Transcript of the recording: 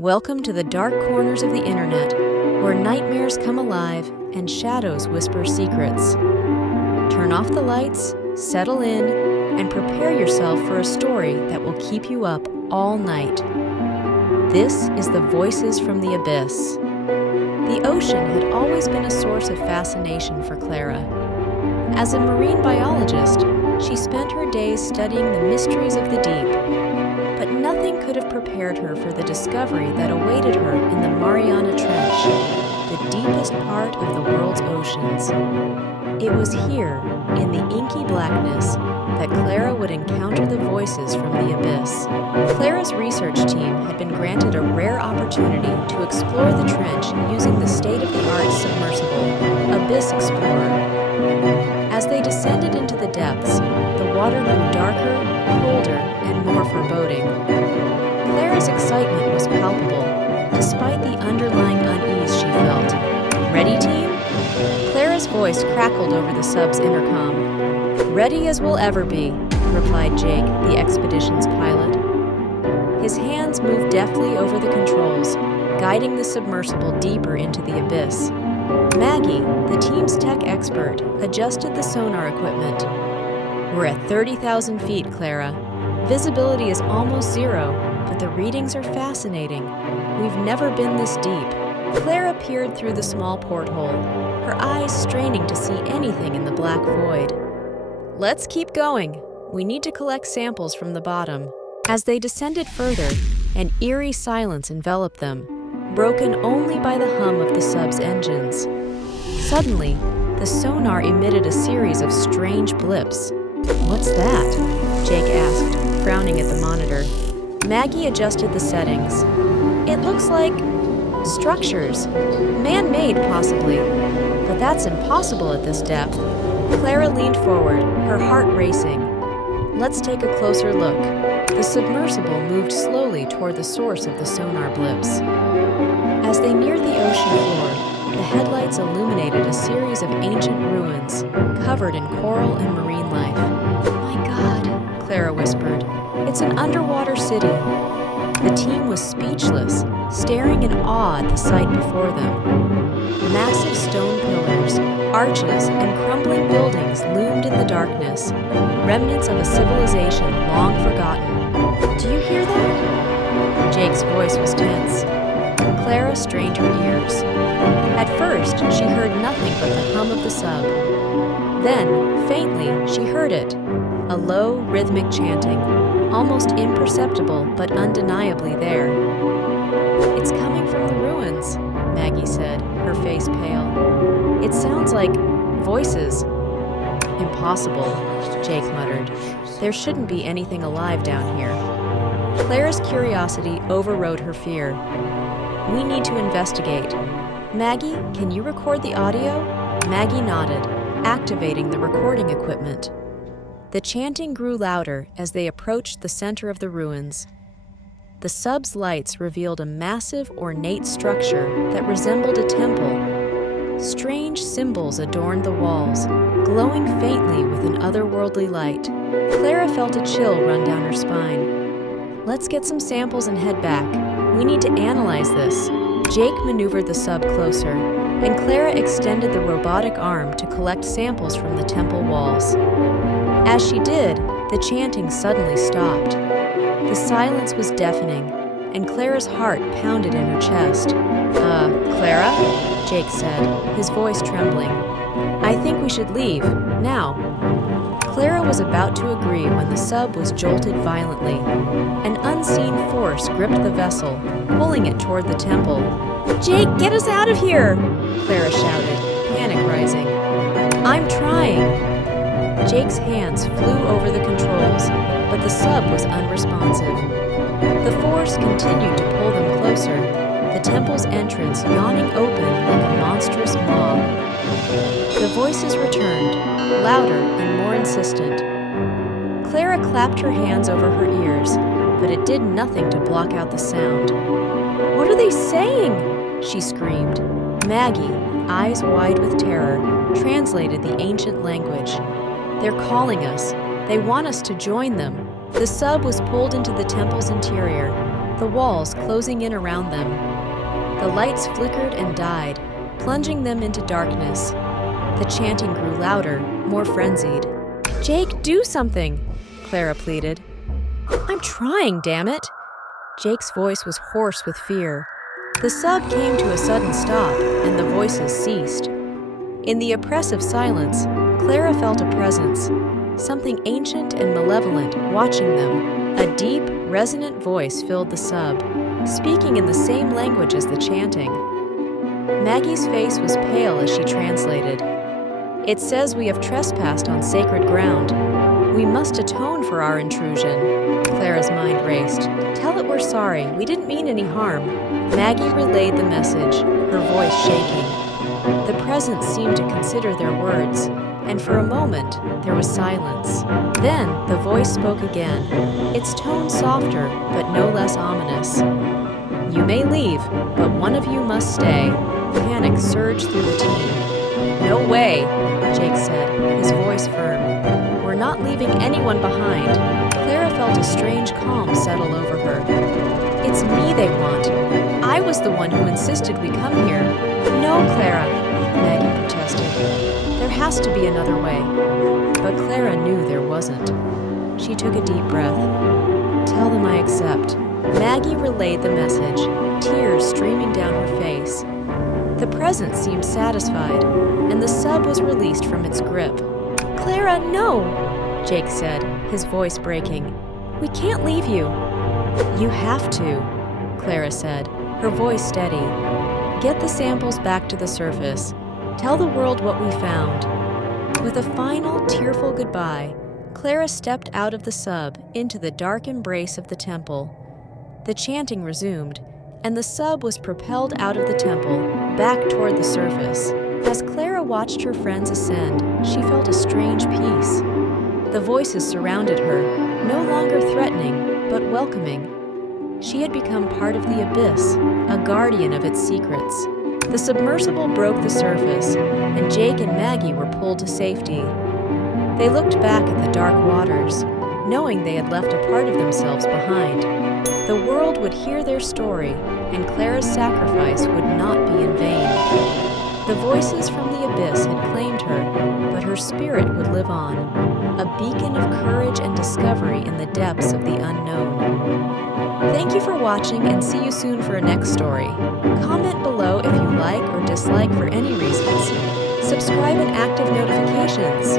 Welcome to the dark corners of the internet, where nightmares come alive and shadows whisper secrets. Turn off the lights, settle in, and prepare yourself for a story that will keep you up all night. This is the Voices from the Abyss. The ocean had always been a source of fascination for Clara. As a marine biologist, she spent her days studying the mysteries of the deep. But nothing could have prepared her for the discovery that awaited her in the Mariana Trench, the deepest part of the world's oceans. It was here, in the inky blackness, that Clara would encounter the voices from the abyss. Clara's research team had been granted a rare opportunity to explore the trench using the state-of-the-art submersible, Abyss Explorer. As they descended into the depths, the water grew darker, colder, and more foreboding. Clara's excitement was palpable, despite the underlying unease she felt. "Ready, team?" Clara's voice crackled over the sub's intercom. "Ready as we'll ever be," replied Jake, the expedition's pilot. His hands moved deftly over the controls, guiding the submersible deeper into the abyss. Maggie, the team's tech expert, adjusted the sonar equipment. "We're at 30,000 feet, Clara. Visibility is almost zero, but the readings are fascinating. We've never been this deep." Clara peered through the small porthole, her eyes straining to see anything in the black void. "Let's keep going. We need to collect samples from the bottom." As they descended further, an eerie silence enveloped them, broken only by the hum of the sub's engines. Suddenly, the sonar emitted a series of strange blips. "What's that?" Jake asked, frowning at the monitor. Maggie adjusted the settings. "It looks like structures. Man-made, possibly. But that's impossible at this depth." Clara leaned forward, her heart racing. "Let's take a closer look." The submersible moved slowly toward the source of the sonar blips. As they neared the ocean floor, the headlights illuminated a series of ancient ruins, covered in coral and marine life. "My God," Clara whispered. "It's an underwater city." The team was speechless, staring in awe at the sight before them. Massive stone pillars, arches, and crumbling buildings loomed in the darkness, remnants of a civilization long forgotten. "Do you hear that?" Jake's voice was tense. Clara strained her ears. At first, she heard nothing but the hum of the sub. Then, faintly, she heard it, a low, rhythmic chanting, almost imperceptible but undeniably there. "It's coming from the ruins," Maggie said, her face pale. "It sounds like voices." "Impossible," Jake muttered. "There shouldn't be anything alive down here." Clara's curiosity overrode her fear. "We need to investigate. Maggie, can you record the audio?" Maggie nodded, activating the recording equipment. The chanting grew louder as they approached the center of the ruins. The sub's lights revealed a massive, ornate structure that resembled a temple. Strange symbols adorned the walls, glowing faintly with an otherworldly light. Clara felt a chill run down her spine. "Let's get some samples and head back. We need to analyze this." Jake maneuvered the sub closer, and Clara extended the robotic arm to collect samples from the temple walls. As she did, the chanting suddenly stopped. The silence was deafening, and Clara's heart pounded in her chest. Clara?" Jake said, his voice trembling. "I think we should leave, now." Clara was about to agree when the sub was jolted violently. An unseen force gripped the vessel, pulling it toward the temple. "Jake, get us out of here!" Clara shouted, panic rising. "I'm trying." Jake's hands flew over the controls, but the sub was unresponsive. The force continued to pull them closer, the temple's entrance yawning open like a monstrous maw. The voices returned, louder and more insistent. Clara clapped her hands over her ears, but it did nothing to block out the sound. "What are they saying?" she screamed. Maggie, eyes wide with terror, translated the ancient language. "They're calling us. They want us to join them." The sub was pulled into the temple's interior. the walls closing in around them. The lights flickered and died, plunging them into darkness. The chanting grew louder, more frenzied. "Jake, do something!" Clara pleaded. "I'm trying, damn it!" Jake's voice was hoarse with fear. The sub came to a sudden stop, and the voices ceased. In the oppressive silence, Clara felt a presence, something ancient and malevolent watching them. A deep, resonant voice filled the sub, speaking in the same language as the chanting. Maggie's face was pale as she translated. "It says we have trespassed on sacred ground. We must atone for our intrusion." Clara's mind raced. "Tell it we're sorry. We didn't mean any harm." Maggie relayed the message, her voice shaking. The presence seemed to consider their words, and for a moment, there was silence. Then the voice spoke again, its tone softer, but no less ominous. "You may leave, but one of you must stay." Panic surged through the team. "No way," Jake said, his voice firm. "We're not leaving anyone behind." Clara felt a strange calm settle over her. "It's me they want. I was the one who insisted we come here." "No, Clara," Maggie protested. "There has to be another way." But Clara knew there wasn't. She took a deep breath. "Tell them I accept." Maggie relayed the message, tears streaming down her face. The presence seemed satisfied, and the sub was released from its grip. "Clara, no!" Jake said, his voice breaking. "We can't leave you." "You have to," Clara said, her voice steady. "Get the samples back to the surface. Tell the world what we found." With a final, tearful goodbye, Clara stepped out of the sub into the dark embrace of the temple. The chanting resumed, and the sub was propelled out of the temple, back toward the surface. As Clara watched her friends ascend, she felt a strange peace. The voices surrounded her, no longer threatening, but welcoming. She had become part of the abyss, a guardian of its secrets. The submersible broke the surface, and Jake and Maggie were pulled to safety. They looked back at the dark waters, knowing they had left a part of themselves behind. The world would hear their story, and Clara's sacrifice would not be in vain. The voices from the abyss had claimed her, but her spirit would live on, a beacon of courage and discovery in the depths of the unknown. Thank you for watching, and see you soon for a next story. Comment below if you like or dislike for any reasons. Subscribe and active notifications.